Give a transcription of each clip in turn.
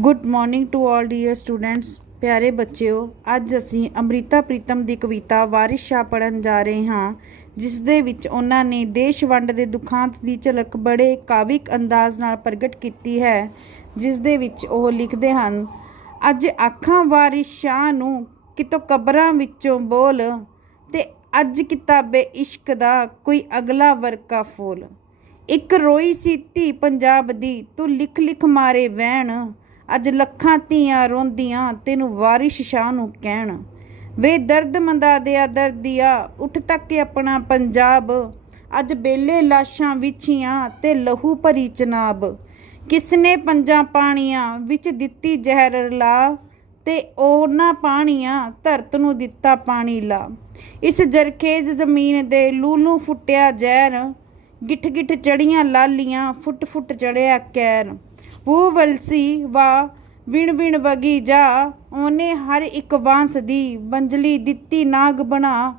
Good morning to all dear students ਪਿਆਰੇ ਬੱਚਿਓ, ਅੱਜ ਅਸੀਂ ਅੰਮ੍ਰਿਤਾ ਪ੍ਰੀਤਮ ਦੀ ਕਵਿਤਾ ਵਾਰਿਸ ਸ਼ਾਹ ਪੜਨ ਜਾ ਰਹੇ ਹਾਂ, ਜਿਸ ਦੇ ਵਿੱਚ ਉਹਨਾਂ ਨੇ ਦੇਸ਼ ਵੰਡ ਦੇ ਦੁਖਾਂਤ ਦੀ ਝਲਕ ਬੜੇ ਕਾਵਿਕ ਅੰਦਾਜ਼ ਨਾਲ ਪ੍ਰਗਟ ਕੀਤੀ ਹੈ, ਜਿਸ ਦੇ ਵਿੱਚ ਉਹ ਲਿਖਦੇ ਹਨ, ਅੱਜ ਅੱਖਾਂ ਵਾਰਿਸ ਸ਼ਾਹ ਨੂੰ ਕਿਤੋਂ ਕਬਰਾਂ ਵਿੱਚੋਂ ਬੋਲ, ਤੇ ਅੱਜ ਕਿਤਾਬੇ ਇਸ਼ਕ ਦਾ ਕੋਈ ਅਗਲਾ ਵਰਕਾ ਫੋਲ। ਇੱਕ ਰੋਈ ਸੀ ਧੀ ਪੰਜਾਬ ਦੀ, ਤੂੰ ਲਿਖ ਲਿਖ ਮਾਰੇ ਵਹਿਣ ਅੱਜ ਲੱਖਾਂ ਧੀਆਂ ਰੋਂਦੀਆਂ, ਤੈਨੂੰ ਵਾਰਿਸ਼ ਸ਼ਾਹ ਨੂੰ ਕਹਿਣ। ਵੇ ਦਰਦ ਮੰਦਾ ਦਿਆ ਦਰਦੀਆ, ਉੱਠ ਤੱਕ ਆਪਣਾ ਪੰਜਾਬ। ਅੱਜ ਬੇਲੇ ਲਾਸ਼ਾਂ ਵਿਛੀਆਂ ਤੇ ਲਹੂ ਭਰੀ ਚਨਾਬ। ਕਿਸਨੇ ਪੰਜਾਂ ਪਾਣੀਆਂ ਵਿੱਚ ਦਿੱਤੀ ਜ਼ਹਿਰ ਲਾ ਤੇ ਉਹਨਾਂ ਪਾਣੀਆਂ ਧਰਤ ਨੂੰ ਦਿੱਤਾ ਪਾਣੀ ਲਾ। ਇਸ ਜਰਖੇਜ਼ ਜ਼ਮੀਨ ਦੇ ਲੂਲੂ ਫੁੱਟਿਆ ਜ਼ਹਿਰ ਗਿੱਠ ਗਿੱਠ ਚੜੀਆਂ ਲਾਲੀਆਂ ਫੁੱਟ ਫੁੱਟ ਚੜਿਆ ਕੈਰ। ਉਹ ਵਲਸੀ ਵਿਣ ਵਿਣ ਵਗੀ ਜਾ, ਉਹਨੇ ਹਰ ਇੱਕ ਬਾਂਸ ਦੀ ਬੰਜਲੀ ਦਿੱਤੀ ਨਾਗ ਬਣਾ।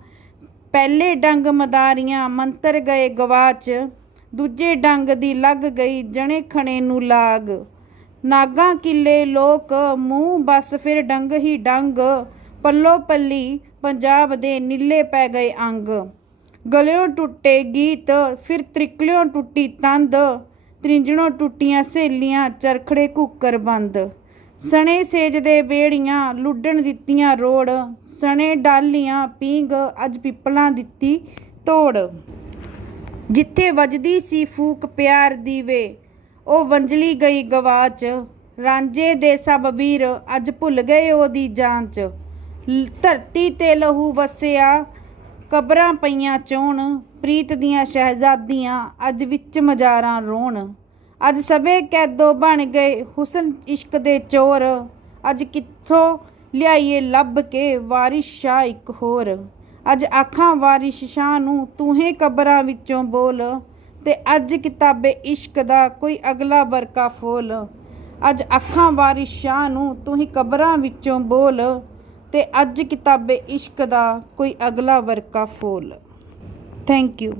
ਪਹਿਲੇ ਡੰਗ ਮਦਾਰੀਆਂ ਮੰਤਰ ਗਏ ਗਵਾਚ, ਦੂਜੇ ਡੰਗ ਦੀ ਲੱਗ ਗਈ ਜਣੇ ਖਣੇ ਨੂੰ ਲਾਗ। ਨਾਗਾਂ ਕਿੱਲੇ ਲੋਕ ਮੂੰਹ ਬਸ ਫਿਰ ਡੰਗ ਹੀ ਡੰਗ, ਪੱਲੋ ਪੱਲੀ ਪੰਜਾਬ ਦੇ ਨੀਲੇ ਪੈ ਗਏ ਅੰਗ। ਗਲਿਓਂ ਟੁੱਟੇ ਗੀਤ, ਫਿਰ ਤ੍ਰਿਕਲਿਓਂ ਟੁੱਟੀ ਤੰਦ ਤ੍ਰਿੰਜਣੋਂ ਟੁੱਟੀਆਂ ਸਹੇਲੀਆਂ, ਚਰਖੜੇ ਕੁੱਕਰ ਬੰਦ। ਸਣੇ ਸੇਜ ਦੇ ਬੇੜੀਆਂ ਲੁੱਡਣ ਦਿੱਤੀਆਂ ਰੋੜ। ਸਣੇ ਡਾਲੀਆਂ ਪੀਂਗ ਅੱਜ ਪਿੱਪਲਾਂ ਦਿੱਤੀ ਤੋੜ। ਜਿੱਥੇ ਵੱਜਦੀ ਸੀ ਫੂਕ ਪਿਆਰ ਦੀ ਵੇ, ਉਹ ਵੰਜਲੀ ਗਈ ਗਵਾਚ। ਰਾਂਝੇ ਦੇ ਸਭ ਵੀਰ ਅੱਜ ਭੁੱਲ ਗਏ ਉਹਦੀ ਜਾਂਚ। ਧਰਤੀ ਤੇ ਲਹੂ ਵਸਿਆ ਕਬਰਾਂ ਪਈਆਂ ਚੋਣ, ਪ੍ਰੀਤ ਦੀਆਂ ਸ਼ਹਿਜ਼ਾਦੀਆਂ ਅੱਜ ਵਿੱਚ ਮਜ਼ਾਰਾਂ ਰੋਣ। ਅੱਜ ਸਭੇ ਕੈਦੋ ਬਣ ਗਏ ਹੁਸਨ ਇਸ਼ਕ ਦੇ ਚੋਰ। ਅੱਜ ਕਿੱਥੋਂ ਲਿਆਈਏ ਲੱਭ ਕੇ ਵਾਰਿਸ ਸ਼ਾਹ ਇੱਕ ਹੋਰ। ਅੱਜ ਆਖਾਂ ਵਾਰਿਸ ਸ਼ਾਹ ਨੂੰ ਤੂਹੇ ਕਬਰਾਂ ਵਿੱਚੋਂ ਬੋਲ ਤੇ ਅੱਜ ਕਿਤਾਬੇ ਇਸ਼ਕ ਦਾ ਕੋਈ ਅਗਲਾ ਵਰਕਾ ਫੋਲ। ਅੱਜ ਅੱਖਾਂ ਵਾਰਿਸ ਸ਼ਾਹ ਨੂੰ ਤੂੰ ਹੀ ਕਬਰਾਂ ਵਿੱਚੋਂ ਬੋਲ ਤੇ ਅੱਜ ਕਿਤਾਬੇ ਇਸ਼ਕ ਦਾ ਕੋਈ ਅਗਲਾ ਵਰਕਾ ਫੋਲ। Thank you